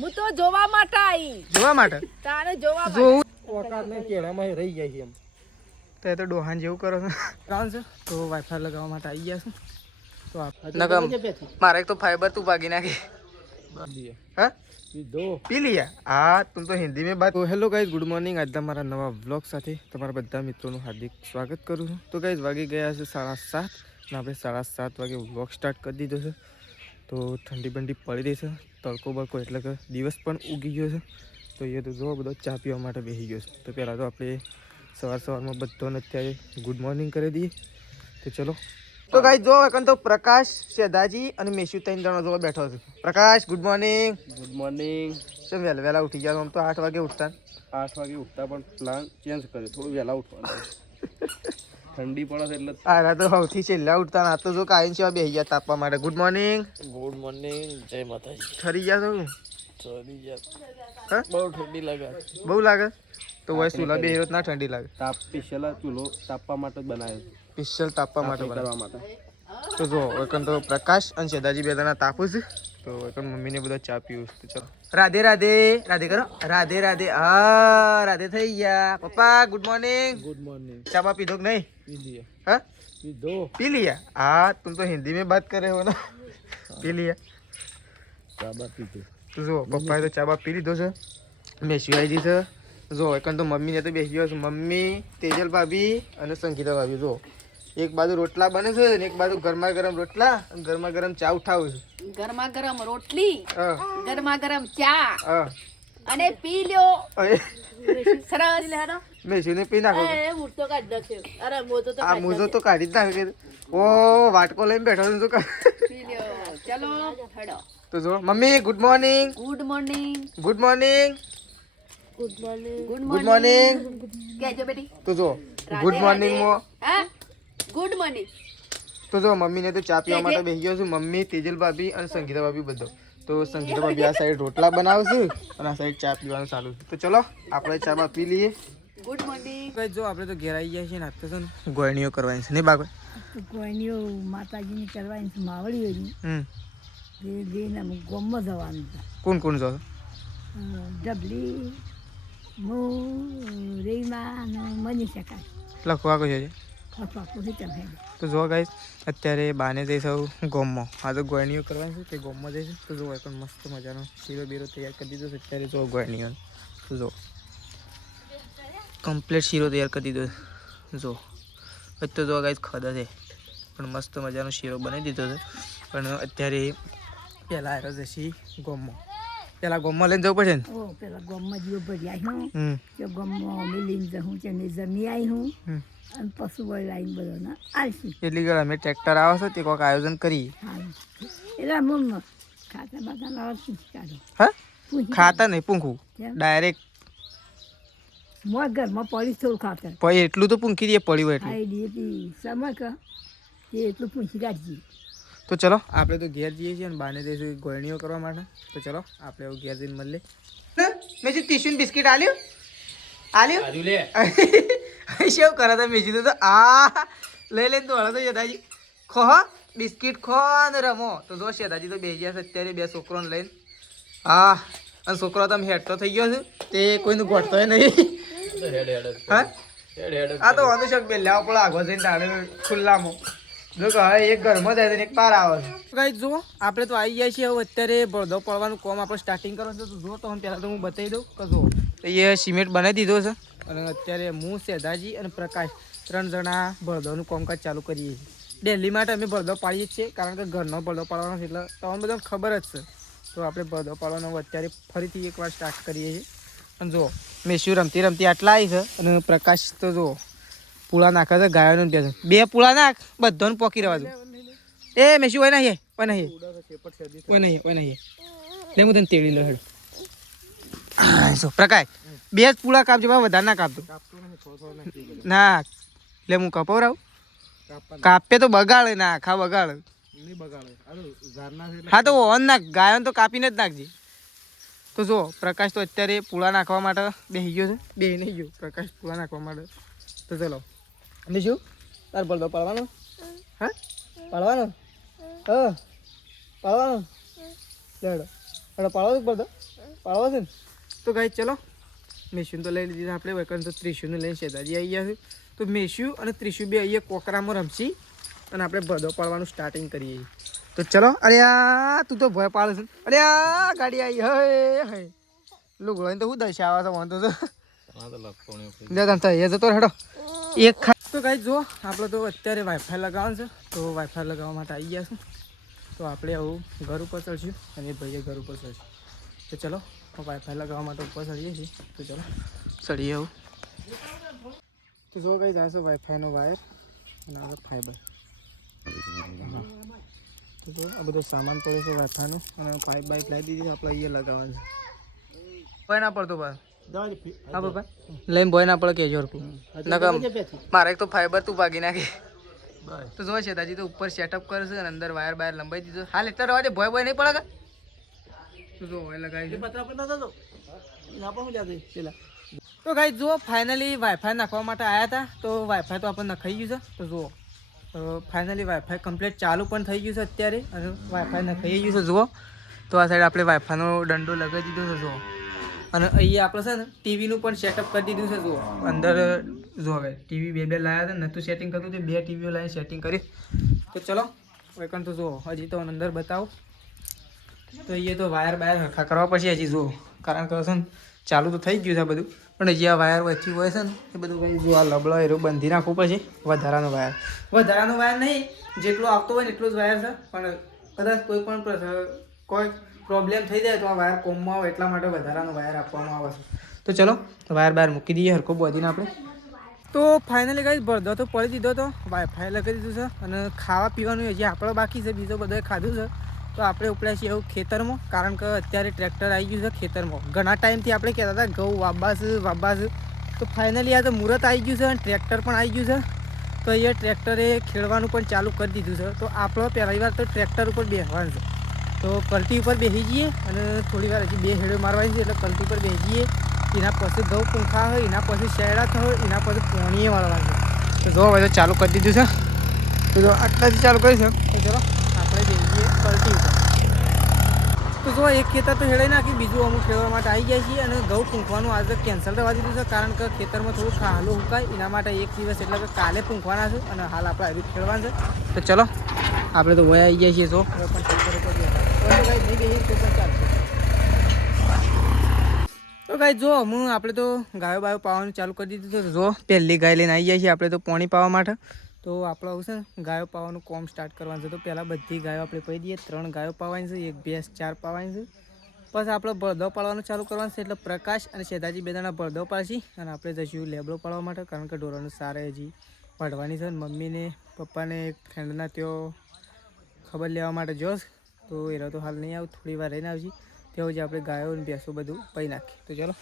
હું તો જોવા માટે આવી. જોવા માટે તારે જોવા જોવું ઓકાત ને કેળામાં રહી જાય છે એમ. તો ડોહાન જેવું કરો છો કારણ છે તો વાઈફાઈ લગાવવા માટે આવી ગયા છું તો નકમ મારે એક તો ફાइबर તું ભાગી નાખી હા પી लिया हाँ तुम तो हिंदी में बात. તો હેલો ગાઈઝ, ગુડ મોર્નિંગ. આજના મારા નવા વ્લોગ સાથે તમારા બધા મિત્રોનું હાર્દિક સ્વાગત કરું છું. તો ગાઈઝ વાગી ગયા છે 7:30 અને આપણે 7:30 વાગે વ્લોગ સ્ટાર્ટ કરી દીધો છે. તો ઠંડી બંડી પડી રહી છે, તડકો બળકો એટલે કે દિવસ પણ ઉગી ગયો છે. તો એ તો જો બધો ચા પીવા માટે બેસી ગયો છે. તો પહેલાં તો આપણે સવારમાં બધાને અત્યારે ગુડ મોર્નિંગ કરી દઈએ. તો ચલો. તો ગાઈસ જો એકન તો પ્રકાશ સેદાજી અને મેશુ ત્રણ જણો જો બેઠો છે. પ્રકાશ ગુડ મોર્નિંગ. Good morning. કેમ વહેલા ઉઠી ગયા? આમ તો 8 વાગે ઉઠતા. 8 વાગે ઉઠતા પણ પ્લાન ચેન્જ કર્યો, થોડું વહેલા ઉઠવાનું. ઠંડી પડે છે એટલે આ તો સૌથી છેલ્લા ઉઠતા. આ તો જો કાયમ સેવા બેસી ગયા તાપવા માટે. Good morning. Good morning. જય માતાજી. ઠરી ગયા છો? ઠરી ગયા. હા બહુ ઠંડી લાગે. બહુ લાગે તો વય સુલા બેહી ના ઠંડી લાગે. તાપ સ્પેશિયલ ચૂલો તાપવા માટે જ બનાવ્યો, સ્પેશિયલ તાપવા માટે કરવા માટે. તો જો એકન તો પ્રકાશ અને સેદાજી બે જણા તાપું છે. તો એકન મમ્મીને બધા ચા પીવું. તો ચલો રાધે રાધે. રાધે કરો. રાધે રાધે. હા રાધે થઈ ગયા. પપ્પા ગુડ મોર્નિંગ. Good morning. ચા બા पीधो नहीं? पी लिया. हाँ पी दो. पी लिया. हाँ तुम तो हिंदी में बात कर रहे हो ना. पी लिया. ચાબા પીધું. તો જો પપ્પાએ તો ચા બા પી લીધો છે. મેસી આવી છે. જો એકન તો મમ્મીને તો બેસી ગયો છે. મમ્મી, તેજલ ભાભી અને સંગીતા ભાભી. જો એક બાજુ રોટલા બને છે ને એક બાજુ ગરમા ગરમ રોટલા અને ગરમા ગરમ ચા ઉઠાવું છે. ગરમા ગરમ રોટલી, હા ગરમા ગરમ ચા હા અને પી લ્યો. અરે સરસ લેડો. મેસીને પી નાખો. એ મૂર્તો કાઢ નાખ્યો. અરે મોતો તો આ મુજો તો કાઢી જ નાખે. ઓ વાટકો લઈને બેઠો છે. તો પી લ્યો. ચલો હેડો. તો જો mummy good morning. Good morning. Good morning. Good morning. Good morning. કહેજો બેટી. તો જો ગુડ મોર્નિંગ મો. હા ગુડ મોર્નિંગ. તો જો મમ્મીને તો ચા પીવા માટે બેસી ગયો છું. મમ્મી, તેજલ ભાભી અને સંગીતા ભાભી બધો. તો સંગીતા ભાભી આ સાઈડ રોટલા બનાવશે અને આ સાઈડ ચા પીવાનું ચાલુ છે. તો ચલો આપણે ચા બા પી લઈએ. Good morning. ગાઈઝ જો આપણે તો ઘેર આવી ગયા છીએ ને આજ તો છે ને ગોળણીઓ કરવાની છે ને બાગો. કોઈનીઓ માતાજીની કરવાની છે માવડીઓની. જે ગોમમાં જવાનું છે. કોણ કોણ જો? ડબલી, હું, રીમા અને મનીષા કાંઈ લખવા કહ્યું છે. પૂરી તમે. તો જો ગાઈસ અત્યારે બાને જઈશું ગોમમાં. આ તો ગોળણીઓ કરવાની છે તે ગોમમાં જઈશું. તો જો પણ મસ્ત મજાનો શીરો બીરો તૈયાર કરી દીધો છે. અત્યારે જો ગોળણીઓ તો જો કમ્પ્લીટ શીરો તૈયાર કરી દીધો છે. જો તો જો ગાઈસ ખડા છે પણ મસ્ત મજાનો શીરો બનાવી દીધો છે. પણ અત્યારે પહેલાં આવ્યો જશે ગોમમાં. પહેલાં ગોમમાં લઈને જવું પડશે ને. ઓ પેલા ગોમમાં જીવો ભરી આવી હું તે ગોમમાં મિલીને જવું છે ને જમી આવી હું અને પશુ બળ લાવીને બધાને આલશી. એટલી ઘર અમે ટ્રેક્ટર આવે છે તે કોઈક આયોજન કરીએ. સારું એટલે અમુક ખાતા બાતા લાવો પૂછી કાઢો. હા પૂછી ખાતા નહીં પૂંખું કેમ? ડાયરેક્ટ. મોં ઘરમાં પડી થોડું ખાતર પછી એટલું તો પૂંખી દઈએ પડ્યું હોય એટલું. ખાઈ દઈએ સમય કે એ એટલું પૂછી કાઢજે. તો ચલો આપણે તો ઘેર જઈએ છીએ અને બાને જઈશું ગોળણીઓ કરવા માટે. તો ચલો આપણે એવું ઘેર જઈને મળીએ. મેં જે ટીશ્યુ બિસ્કિટ આલ્યું શું કરે તમે મેજી તો આ લઈ લઈને તો હળો તો શેતાજી ખો બિસ્કિટ ખો ને રમો. તો જો શેતાજી તો બેસી ગયા છે અત્યારે બે છોકરોને લઈને. હા અને છોકરો તમે હેડતો થઈ ગયો છે તે કોઈનું ગોઠતો નહીં. હા આ તો વાંધો શક બે લેવા પડે આગળ જઈને તારે ખુલ્લામાં. જો કે હવે એક ઘરમાં જાય ને એક બહાર આવે છે. ગાઈઝ જુઓ આપણે તો આવી ગયા છીએ. હવે અત્યારે બળદો પડવાનું કામ આપણે સ્ટાર્ટિંગ કરવાનું છે. તો જો તો હું પહેલાં તો હું બતાવી દઉં કે જો તો એ સિમેન્ટ બનાવી દીધો છે. અને અત્યારે હું, સેદાજી અને પ્રકાશ 3 જણા બળદોનું કામકાજ ચાલુ કરીએ છીએ. ડેલી માટે અમે બળદો પાડીએ જ છીએ કારણ કે ઘરનો બળદો પાડવાનો છે એટલે તમને બધાને ખબર જ છે. તો આપણે બળદો પાડવાનો અત્યારે ફરીથી એકવાર સ્ટાર્ટ કરીએ છીએ. અને જો મેસ્યુ રમતી રમતી આટલા આવી છે અને પ્રકાશ તો જો પૂળા નાખે છે ગાયોને બે છે. 2 પૂળા નાખ બધાને પોકી રહેવા દો. એ મેસ્યુ હોય નહીં હોય નહીં હોય નહીં હોય નહીં લે હું તને તેડી લો હેડ. જો પ્રકાશ 2 જ પૂળા કાપજો બાબા વધારે ના કાપતો. ના લે હું કપાવરાવ કાપે તો બગાડે ના આખા બગાડે. હા તો ઓન નાખ ગાયોને તો કાપીને જ નાખજે. તો જો પ્રકાશ તો અત્યારે પૂળા નાખવા માટે બેસી ગયો છે. બે નહીં ગયો પ્રકાશ પૂળા નાખવા માટે. તો ચલો અને શું તાર બળદો પાડવાનો? હા પાડવાનો? હા પાડવાનો. લેડો પાડવાનો બળદો. પાડવો છે ને તો ગાઈ ચલો મેસ્યુને તો લઈ લીધી આપણે વૈકણ તો ત્રિશુને લઈને શેતાજી આવી ગયા છે તો મેસ્યુ અને ત્રિશુ બે અહીંયા કોકરામાં રમશી અને આપણે ભરદો પાડવાનું સ્ટાર્ટિંગ કરીએ તો ચલો. અરે આ તું તો ભય પાડે છે. અરે આ ગાડી આવી હે લુગડો તો હું દશા આવે છે વાંધો તો એ જતો હેડો એક તો ગાઈ જો આપણે તો અત્યારે વાઈફાઈ લગાવવાનું છે તો વાઈફાઈ લગાવવા માટે આવી ગયા છે તો આપણે આવું ઘર ઉપર ચડશું અને એ ભાઈએ ઘર ઉપર ચડશું તો ચલો વાઈફાઈ લગાવવા માટે ઉપર ચડીએ છીએ તો ચલો ચડીએ આવું તો જો ગાઈ જશે વાઈફાઈનો વાયર અને આ ફાઈબર તો જો આ બધો સામાન પડ્યો છે વાઈફાઈનું અને પાઇપ બાઇપ લાવી દીધી આપણે અહીંયા લગાવવાનું છે. કોઈ ના પડતો બસ હા બાપા લઈને બોય ના પડે કેજો મારે એક તો ફાઈબર તું ભાગી નાખી તો જો છે તાજી તો ઉપર સેટઅપ કરશે અને અંદર વાયર બાયર લંબાઈ દીધો હાલ એટલા રવા દે ભોય નહીં પડે તો જો હોય લગાવી તો ગાઈ જુઓ ફાઇનલી વાઈફાઈ નાખવા માટે આવ્યા હતા તો વાઈફાઈ તો આપણને નખાઈ ગયું છે તો જુઓ ફાઇનલી વાઈફાઈ કમ્પ્લીટ ચાલુ પણ થઈ ગયું છે અત્યારે અને વાઈફાઈ નખાઈ ગયું છે જુઓ તો આ સાઈડ આપણે વાઈફાઈનો દંડો લગાવી દીધો છે જુઓ અને અહીંયા આપણે છે ને ટીવીનું પણ સેટઅપ કરી દીધું છે જુઓ અંદર જો હવે ટીવી બે લાવ્યા હતા નહોતું સેટિંગ કરતું તે 2 ટીવીઓ લાવીને સેટિંગ કરી તો ચલો વેકન તો જુઓ હજી તો અંદર બતાવો તો એ તો વાયર બાયર હરખા કરવા પછી હજી જુઓ કારણ કે છે ને ચાલુ તો થઈ ગયું છે બધું પણ હજી આ વાયર વચ્ચે હોય છે ને એ બધું કંઈ જો આ લબડો એરો બંધી નાખવું પછી વધારાનો વાયર નહીં જેટલો આવતો હોય ને એટલો જ વાયર છે પણ કદાચ કોઈ પણ કોઈ પ્રોબ્લેમ થઈ જાય તો આ વાયર કોમમાં આવે એટલા માટે વધારાનો વાયર આપવામાં આવે છે તો ચલો વાયર બાયર મૂકી દઈએ હરખો બોધીને આપણે તો ફાઇનલી ગાઈસ ભરદો તો પડી દીધો તો વાઈફાઈ લગાવી દીધું છે અને ખાવા પીવાનું હજી આપણે બાકી છે બીજો બધો ખાધું છે તો આપણે ઉપડ્યા છીએ એવું ખેતરમાં કારણ કે અત્યારે ટ્રેક્ટર આવી ગયું છે ખેતરમાં ઘણા ટાઈમથી આપણે કહેતા હતા ઘઉં વાવવા છે તો ફાઇનલી આ તો મુહૂર્ત આવી ગયું છે અને ટ્રેક્ટર પણ આવી ગયું છે તો અહીંયા ટ્રેક્ટરે ખેડવાનું પણ ચાલુ કરી દીધું છે તો આપણો પહેલી વાર તો ટ્રેક્ટર ઉપર બેસવાનું છે તો કલટી ઉપર બેસી જઈએ અને થોડી વાર હજી 2 હેડો મારવાની છે એટલે કલટી ઉપર બેસી જઈએ એના પછી ઘઉં પૂંખા હોય એના પછી શેરડા થયો એના પછી પોણીએ વાળવાનું છે તો જો હવે તો ચાલુ કરી દીધું છે તો જો આટલાથી ચાલુ કરીશું તો ચલો આપણે જઈએ કલટી ઉપર તો જો એક ખેતર તો હેડાઈ નાખી બીજું અમુક ખેડવા માટે આવી ગયા છીએ અને ઘઉં પૂંખવાનું આજે કેન્સલ થવા દીધું છે કારણ કે ખેતરમાં થોડું ખાલું હુકાય એના માટે એક દિવસ એટલે કે કાલે પૂંખવાના છે અને હાલ આપણે હજુ ખેડવાનું છે તો ચલો આપણે તો વયા આવી ગયા છીએ જો તો ગાય જો હું આપણે તો ગાયો બાયો પાવાનું ચાલુ કરી દીધું તો જો પહેલી ગાય લઈને આવી જાય છીએ આપણે તો પાણી પાવા માટે તો આપણે આવું છે ને ગાયો પાવાનું કોમ સ્ટાર્ટ કરવાનું છે તો પહેલાં બધી ગાયો આપણે પાઈ દઈએ 3 ગાયો પાવાની છે 1 ભેંસ 4 પાવાની છે પછી આપણે બળદો પાડવાનું ચાલુ કરવાનું છે એટલે પ્રકાશ અને શેતાજી બે જણા બળદો પાડશી અને આપણે જઈશું લેબડો પાડવા માટે કારણ કે ઢોરોનું સારે હજી પાડવાની છે મમ્મીને પપ્પાને એક ફ્રેન્ડના ત્યાં ખબર લેવા માટે જોશ તો એ તો હાલ નહીં આવું થોડી વાર રહીને આવશે ત્યાં જ આપણે ગાયો અને ભેંસો બધું પી નાખીએ તો ચાલો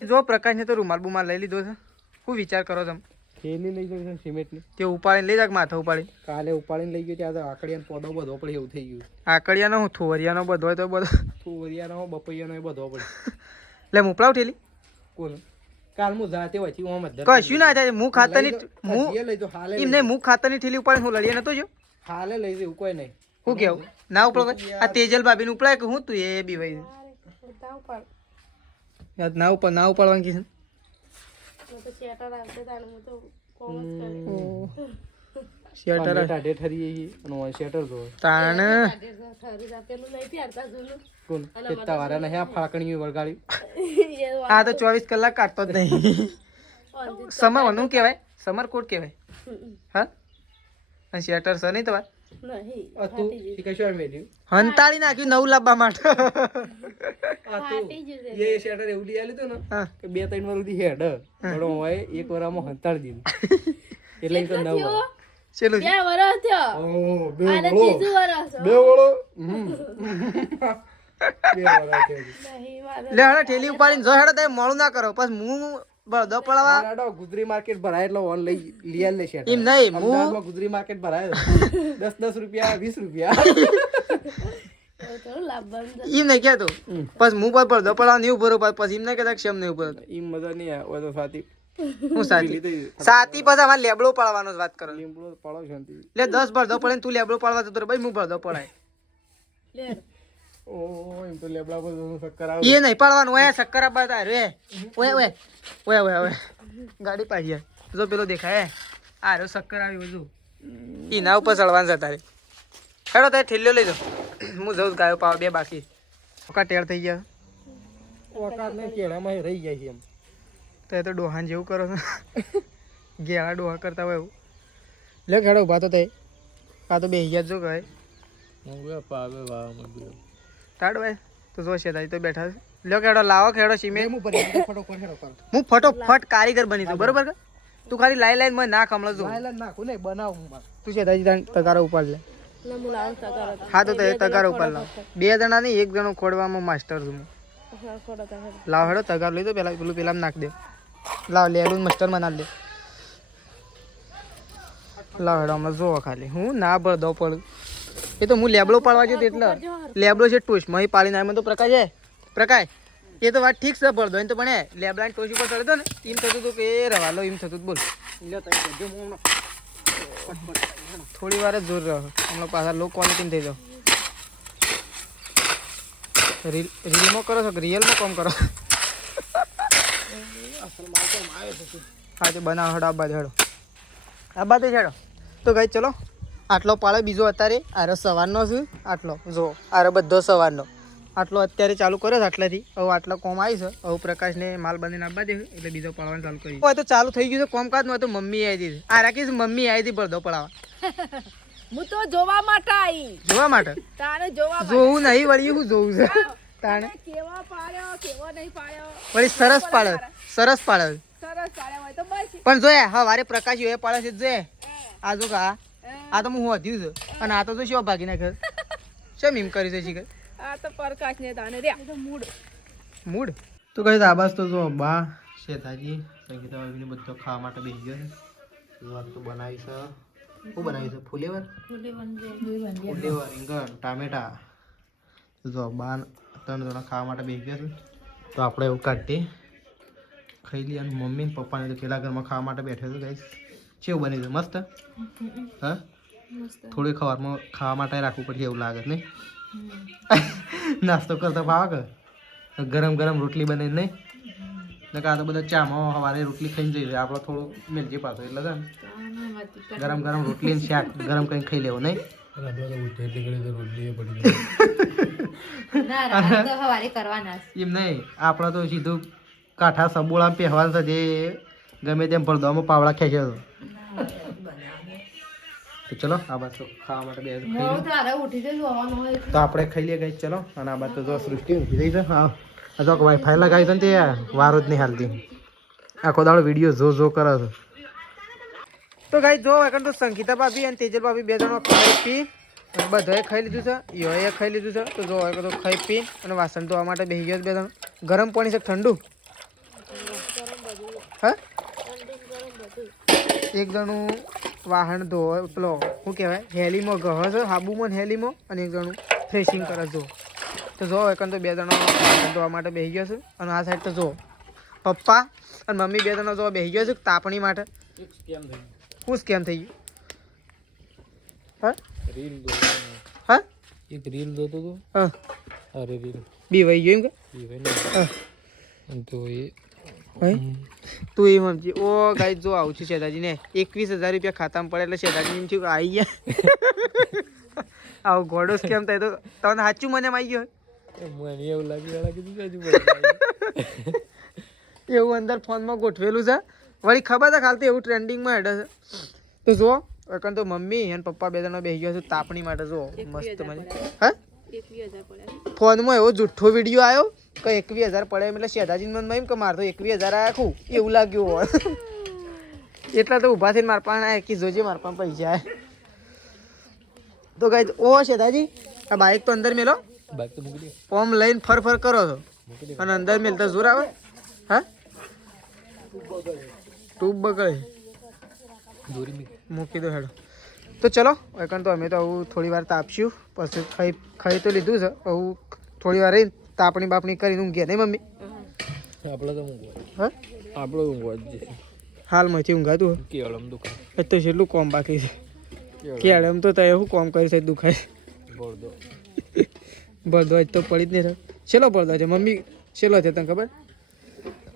જો પ્રકાશને તો રૂમાલ બુમાલ લઈ લીધો છે શું વિચાર કરો તમે થેલી લઈ ગયો છે સિમેન્ટની તે ઉપાડીને લઈ જાક માથા ઉપાડી કાલે ઉપાડીને લઈ ગયો ત્યાં તો આકડિયાનો પોદો બધો પડે એવું થઈ ગયું આકડિયાનો હું થોરિયાનો બધો હોય તો બધો તુવરિયાનો બપૈયાનો એ બધો પડે એટલે મોકલાવ ઠેલી કોણ કાલ હું જાતે વચ્ચે ઓમ જ કશું ના થાય હું ખાતરની લઈ તો હાલે એમ નહીં હું ખાતરની ઠેલી ઉપાડીને હું લડીએ નતો જો હાલે લઈ જવું કોઈ નહીં શું કેવું ના ઉપડો આ તેજલ ભાભીને ઉપડાય કે હું તું એ બી ભાઈ ના ઉપાડવાનું કીધું શેટર ટાઢે ઠરી અને ઓન શેટર જો તાણ કોણ કેટલા વારા નહીં આ ફાકણી વળગાડી આ તો 24 કલાક કાઢતો જ નહીં સમર નું કહેવાય સમર કોટ કહેવાય હા અને શેટર છે નહીં તમારે તું કશું મેલ્યું હંતાળી નાખ્યું 9 લાવવા માટે આ તું એ શેટર એવું લઈ આલ્યું ને હા કે 2-3 વાર સુધી હેડ બડો હોય એક વારમાં હંતાડી દીધું એટલે તો 9 વાર ચેલું બે વરસ થયો ઓ બે આને વળો ત્રીજું વરસ બે વળો બે વળો નહીં મારે લે હડો ઠેલી ઉપાડીને જો હેડો તમે મોડું ના કરો પછી હું બળદો પડાવા આડો ગુજરી માર્કેટ ભરાય એટલે ઓન લઈ લે છે એમ નહીં હું અમદાવાદમાં ગુજરી માર્કેટ ભરાય 10 રૂપિયા 20 રૂપિયા થોડું લાભવાનું છે. એમ નહીં કહેતો પછી હું પણ બળદો પડાવવા નહીં ઉભો રહું પછી એમ નહીં કહેતા ક્ષમ નહીં ઉભો રહું. ઈ મજા નહીં આવે તો સાથી હું સાથી સાથી પછી અમારે લેબડો પાડવાનો જ વાત કરો લીમડો પાડો શાંતિ એટલે 10 બળદો પડે ને તું લેબડો પાડવા જતો રહે ભાઈ હું બળદો પડાય લે ઓ એમ તો લેબડા પર શક્કર આવે. એ નહીં પાડવાનું ઓય શક્કર આપવા તા રે ઓય ઓય ઓય ઓય ઓય ગાડી પાડી જો પેલો દેખાય આ રો શક્કર આવ્યો જો ઈ ના ઉપર ચડવાનું છે તારે હેડો તારે ઠેલ્યો લઈ જાઓ હું જઉં ગાયો પાવ બે બાકી ઓકા ટેર થઈ ગયા ઓકાત ને કેળામાં રહી જાય છે એમ. તો એ તો ડોહાન જેવું કરો છો ગેળા ડોહા કરતા હોય એવું લે ખેડો ઉભા તો તે આ તો બેસી ગયા જો કહે હું ગયા પાવે વાવ મંડ્યો. તાડ ભાઈ તો જો છે તો બેઠા છે લ્યો ખેડો લાવો ખેડો સિમેન્ટ હું ભરી ફટોફટ હેડો કર હું ફટોફટ કારીગર બની તું બરોબર કે તું ખાલી લાઈ લાઈન મને ના કમળો છું લાયલા નાખું ને બનાવ હું માર તું છે તાજી તગારો ઉપાડ લે નમુ લાવ તગારો હા તો તે તગારો ઉપાડ લાવ બે જણા નહીં એક જણો ખોડવામાં માસ્ટર છું હું ખોડા તગારો લાવ હેડો તગાર લઈ દો પેલા પેલું પેલા નાખ દે લાવ લેલું મસ્ટરમાં નાખ દે લાવ હેડો હમણાં જોવો ખાલી હું ના ભરદો પડું એ તો હું લેબડો પાડવા ગયો એટલે લેબડો છે ટોચમાં પાડીને આવ્યો તો પ્રકાશ હે પ્રકાશ એ તો વાત ઠીક છે ભરદો એને તો પણ હે લેબડાની ટોચ ઉપર ચડતો ને એમ થતું હતું કે એ રવાલો એમ થતું હતું બોલ થોડી વાર જ જોર રહ્યો હમણાં પાછા લો ક્વોલિટી થઈ જાઓ રીલમાં કરો છો કે રિયલમાં કામ કરો હા તે બનાવો હેડો આબા હેડો આબા તે હેડો તો ગઈ ચલો આટલો પાળે બીજો અત્યારે આરો સવારનો છે આટલો જો આરો બધો સવારનો આટલો અત્યારે ચાલુ કર્યો છે આટલાથી હવે આટલો કોમ આવી છે હવે પ્રકાશને માલ બાંધીને આપવા દે એટલે બીજો પડાવવાનું ચાલુ કર્યું હોય તો ચાલુ થઈ ગયું છે કોમકાજ માં તો મમ્મી આવી હતી આ રાખીશ મમ્મી આવી હતી પડદો પડાવવા હું તો જોવા માટે આવી જોવા માટે તારે જોવા જોવું નહીં વળી હું જોવું છે તાણે કેવા પાડ્યો કેવો નહીં પાડ્યો વળી સરસ પાડે સરસ પાડે સરસ પાડ્યો હોય તો બસ પણ જોયા હવારે પ્રકાશ એ પાડે છે જોયે આ જો કા આ તો હું વધ્યું છે અને આ તો જો શું ભાગી નાખે શેમ એમ કરી છે શીખર આ તો પ્રકાશ ને તાને રહ્યા તો મૂડ મૂડ તો કઈ આબાસ તો જો બા શેતાજી સંગીતા ભાભીને બધો ખાવા માટે બેસી ગયો છે વાત તો બનાવી છે શું બનાવી છે ફુલેવર ફુલેવર રીંગણ ટામેટા જો બા 3 જણા ખાવા માટે બેસી ગયા છે તો આપણે એવું કાઢીએ ખાઈ લઈએ અને મમ્મી ને પપ્પાને તો પેલા ઘરમાં ખાવા માટે બેઠો હતો ગાઈસ કેવું બની છે મસ્ત હા થોડી ખવારમાં ખાવા માટે રાખવું પડશે એવું લાગે નહીં નાસ્તો કરતા ભાવે કે ગરમ ગરમ રોટલી બને નહીં ને આ તો બધા ચામાં સવારે રોટલી ખાઈને જઈ જાય આપણે થોડું મેલજી પાછો એટલે છે ને ગરમ ગરમ રોટલી ને શાક ગરમ કરીને ખાઈ લેવું નહીં એમ નહીં આપણે તો સીધું કાંઠા સબોળા પહેરવાનું છે જે ગમે તેમ પડદોમાં પાવડા ખેંચ્યો તો ચલો આ બાદ તો ખાવા માટે બે તો આપણે ખાઈ લઈએ ગઈ ચલો અને આ બાદ તો જો સૃષ્ટિ ઊંઘી રહી છે હા જો વાઈફાઈ લગાવી છે ને તે વારો જ નહીં હાલતી આખો દાડો વિડીયો જો કરે છે તો ગાઈ જો એકન તો સંગીતા ભાભી અને તેજલ ભાભી બે જણો ખાઈ પી અને બધાએ ખાઈ લીધું છે ઈઓએ ખાઈ લીધું છે તો જો એક તો ખાઈ પી અને વાસણ ધોવા માટે બેસી ગયો બે જણો ગરમ પાણી છે ઠંડુ હા એક જણું વાહન ધો પેલો શું કહેવાય હેલીમાં ગહ છે હાબુમાં હેલીમાં અને એક જણું ફ્રેશિંગ કરે જો તો જો એકન તો બે જણો વાહન ધોવા માટે બેસી ગયો છે અને આ સાઈડ તો જો પપ્પા અને મમ્મી બે જણો જો બેસી ગયો છે તાપણી માટે શું સ્કેમ થઈ ગયું હા રીલ હા એક રીલ જોતો તો હા અરે રીલ બી વહી ગયું એમ કે એ ભાઈ તો એ તું એમ સમજી ઓ ગાઈ જો આવું છું શેતાજી ને 21,000 રૂપિયા ખાતામાં પડે એટલે શેતાજી એમ થયું કે આવી ગયા આવું ઘોડો સ્કેમ થાય તો તને સાચું મને આવી ગયો મને એવું લાગ્યું કીધું એવું અંદર ફોનમાં ગોઠવેલું છે વળી ખબર છે ખાલી એવું ટ્રેન્ડિંગમાં હેડે છે તો જો એકન તો મમ્મી અને પપ્પા બે જણા બેસી ગયો છે તાપણી માટે જો મસ્ત મને હા 21,000 પડ્યા ફોનમાં એવો જુઠ્ઠો વિડીયો આવ્યો કે 21,000 પડે એટલે શેતાજીને મને એમ કે મારે તો 21,000 આવ્યા ખું એવું લાગ્યું હોય એટલા તો ઊભા થઈને મારા પાસે આવ્યા કે જોજે મારા પાસે પૈસા આવે તો ગાઈ ઓ શેતાજી આ બાઇક તો અંદર મેલો બાઈક તો મૂકી દે ઓમ લઈને ફર કરો છો અને અંદર મેલતા જોર આવે હા ટ્યુબ બગડે દોરી મૂકી દો હેડો તો ચલો એકન તો અમે તો આવું થોડી વાર તાપશું પછી ખાઈ તો લીધું છે આવું થોડી વાર રહીને તાપણી બાપણી કરીને ઊંઘીએ નહીં મમ્મી આપણે તો ઊંઘવા હા આપણે ઊંઘવા જ જઈએ હાલમાંથી ઊંઘાતું કેળમ દુકાન એ તો જેટલું કોમ બાકી છે કેળમ તો ત્યાં શું કોમ કરી છે દુખાય બોલ દો બળદો જ તો પડી જ નહીં રહ્યો. છેલ્લો બળદો છે મમ્મી, છેલ્લો છે તને ખબર?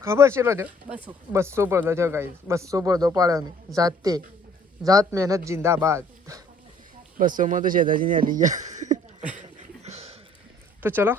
ખબર છેલ્લો છે? 200 બળદો છે ગાઈસ. 200 બળદો પાડ્યો અમે જાતે. જાત મહેનત જિંદાબાદ. 200 માં તો શેઠાજીને હલી ગયા. તો ચલો